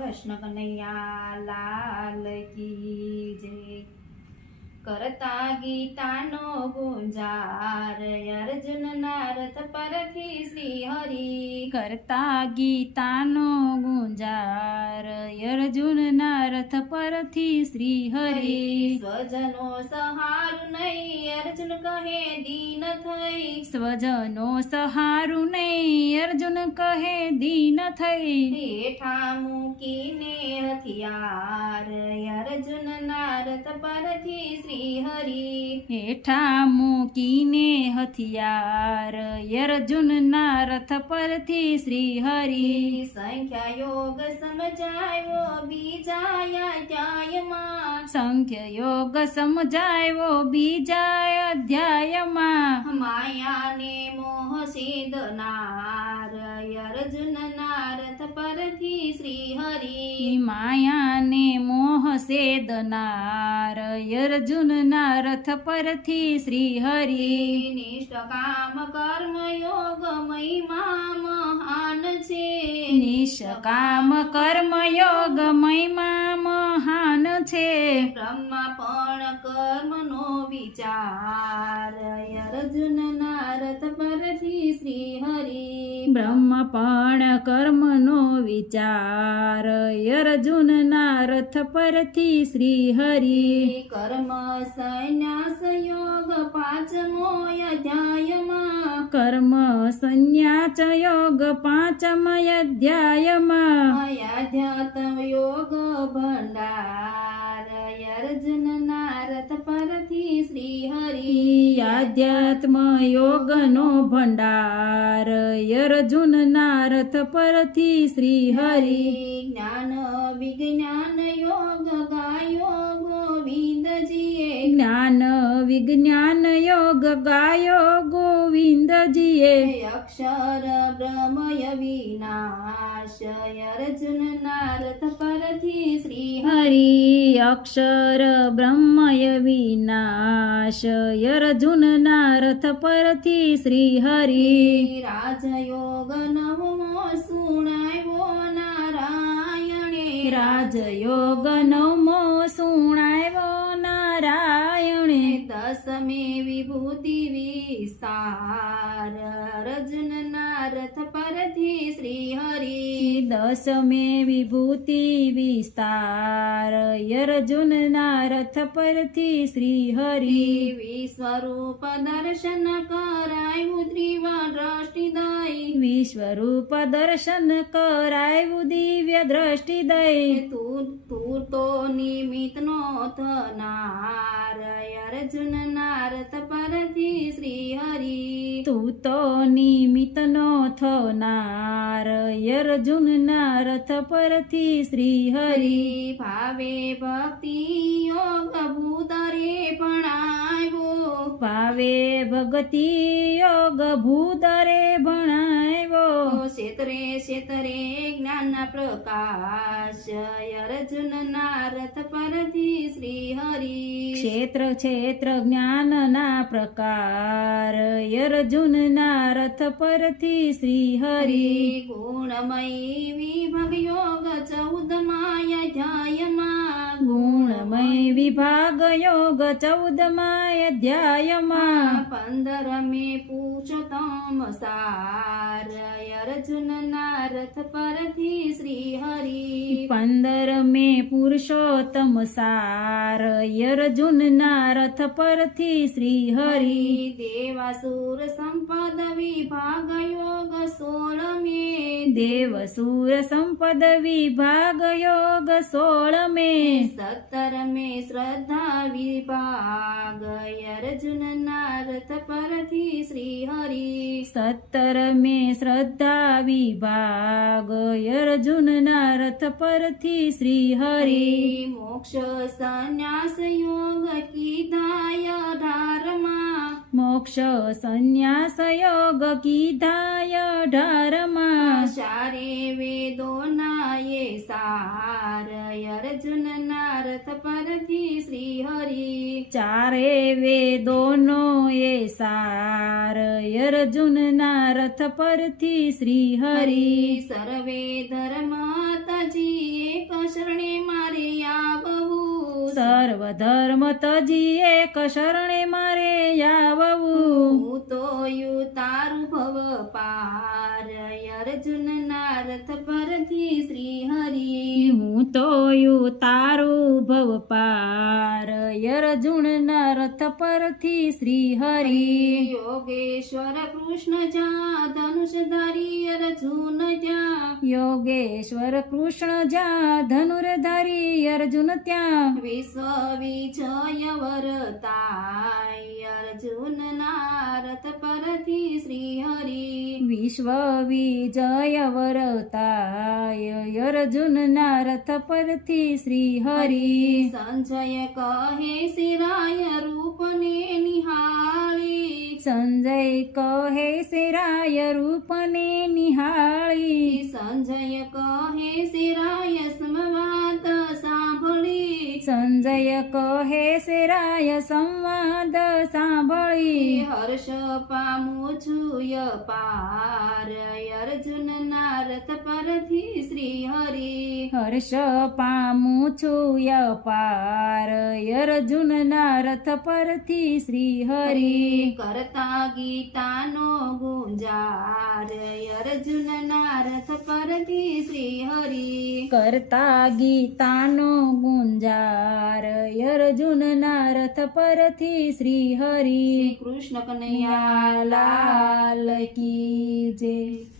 કૃષ્ણ કનૈયા લાલ કી જય. કરતા ગીતાનો ગુંજાર અર્જુનના રથ પરથી શ્રી હરિ. કરતા ગીતાનો ગુંજાર અર્જુનના રથ પરથી શ્રી હરિ. સ્વજનો સહારું નહીં અર્જુન કહે દીન થઈ. સ્વજનો સહારું નહીં અર્જુન કહે દીન થઈ. હેઠા મૂકીને હથિયાર અર્જુનના રથ પરથી શ્રી હરિ. હેઠા મૂકીને હથિયાર અર્જુનના રથ પરથી શ્રી હરિ. સંખ્યા યોગ સમજાયો બીજા અધ્યાયમાં. સંખ્ય યોગ સમજાયો બીજા અધ્યાયમાં. માયાને મોહ સિદ્ધનાર અર્જુનના રથ પરથી શ્રી હરિ. માયાને મોહ સેદનાર અર્જુનના રથ પરથી શ્રી હરિ. નિષ્કામ કર્મ યોગ મહિમા મહાન છે. નિષ્કામ કર્મ યોગ મહિમા મહાન છે. બ્રહ્મા પણ કર્મનો વિચાર અર્જુનના રથ પરથી શ્રી હરિ. બ્રહ્મ પણ કર્મનો વિચાર અર્જુનના રથ પરથી શ્રી હરિ. કર્મ સંન્યાસ યોગ પાંચમો અધ્યાયમાં. કર્મ સંન્યાસ યોગ પાંચમ અધ્યાયમાં. અધ્યાત્મ યોગ ભંડાર અર્જુનના રથ પરથી શ્રી હરિ. આધ્યાત્મ યોગનો ભંડાર અર્જુનના રથ પરથી શ્રી હરિ. જ્ઞાન વિજ્ઞાન યોગ ગાયો ગોવિંદજીએ. જ્ઞાન વિજ્ઞાન યોગ ગાયો ગોવિંદજીએ. અક્ષર બ્રહ્મય વિનાશ અર્જુનના રથ પરથી શ્રી હરિ. અક્ષર બ્રહ્મય વિનાશ અર્જુનના રથ પરથી શ્રી હરિ. રાજયોગ નવમો સુણાવ્યો નારાયણે. રાજયોગ નવમો સુણાવ્યો નારાયણે. દસમે વિભૂતિ વિસ્તાર અર્જુનના રથ પરથી શ્રી હરિ. દસમે વિભૂતિ વિસ્તાર અર્જુનના રથ પરથી શ્રી હરિ. વિશ્વરૂપ દર્શન કરાયું ત્રિવા દ્રષ્ટિદય. વિશ્વરૂપ દર્શન કરાયું દિવ્ય દ્રષ્ટિદય. તું તો નિમિત્તનો થનાર અર્જુનના રથ પરથી શ્રી હરિ. તું તો નિમિત્તનો થનાર અર્જુનના રથ પરથી શ્રી હરિ. ભાવે ભક્તિ યોગ ભૂતરે ભણાવ્યો. ભાવે ભગતિ યોગ ભૂતરે ભણાવ્યો. ક્ષેત્રે ક્ષેત્રે જ્ઞાન પ્રકાશ અર્જુનના રથ પરથી શ્રી હરિ. ક્ષેત્ર ક્ષેત્ર જ્ઞાનના પ્રકાર અર્જુનના રથ પરથી શ્રી હરિ. ગુણમયી વિભાગ યોગ 14મા અધ્યાયમાં. ગુણમય વિભાગ યોગ 14મા અધ્યાયમાં. 15મે પુરુષોત્તમ સાર અર્જુનના રથ પરથી શ્રી હરિ. 15મે પુરુષોત્તમ સાર અર્જુનના રથ પરથી શ્રી હરિ. દેવાસુર સંપદ વિભાગ યોગ 16મે. દેવસુર સંપદ વિભાગ યોગ 16મે. 17મે શ્રદ્ધા વિભાગ અર્જુનના રથ પરથી શ્રી હરિ. 17મે શ્રદ્ધા વિભાગ અર્જુનના રથ પરથી શ્રી હરિ. મોક્ષ સંન્યાસ યોગ કીધાય 18મા. મોક્ષ સંન્યાસ યોગ કીધાય 18મા. ચારે વેદોના એ સાર અર્જુનના રથ પરથી શ્રી હરિ. ચારે વેદોનો એ સાર અર્જુનના રથ પરથી શ્રી હરિ. સર્વે ધર્મ તજીએ સર્વ ધર્મ તજી એક શરણે મારે આવવું. હું તો તારું ભવ પાર અર્જુનના રથ પરથી શ્રી હરિ. હું તો તારું ભવ પાર અર્જુનના રથ પરથી શ્રી હરિ. યોગેશ્વર કૃષ્ણ જ્યાં ધનુષધારી અર્જુન ત્યાં. યોગેશ્વર કૃષ્ણ જ્યાં ધનુર્ધારી અર્જુન ત્યાં. વિશ્વ વિજય વરતાય અર્જુનના રથ પરથી શ્રી હરિ. વિશ્વ વિજય વરતાય અર્જુનના રથ પરથી શ્રી હરિ. સંજય કહે શિરાય રૂપને નિહાળી. સંજય કહે શિરાય રૂપને નિહાળી. સંજય કહે શિરાય સંવાદ સાંભળી. સંજય કહે શિરાય સંવાદ સાંભળી. હર્ષ પામું છું અપાર અર્જુનના રથ પરથી શ્રી હરિ. હર્ષ પામું છું અપાર અર્જુનના રથ પરથી શ્રી હરિ. કરતા ગીતાનો ગુંજાર અર્જુનના રથ પરથી શ્રી હરિ. કરતા ગીતાનો ગુંજાર અર્જુનના રથ પરથી શ્રી હરિ. કૃષ્ણ કનૈયા લાલ લાલ કી જય.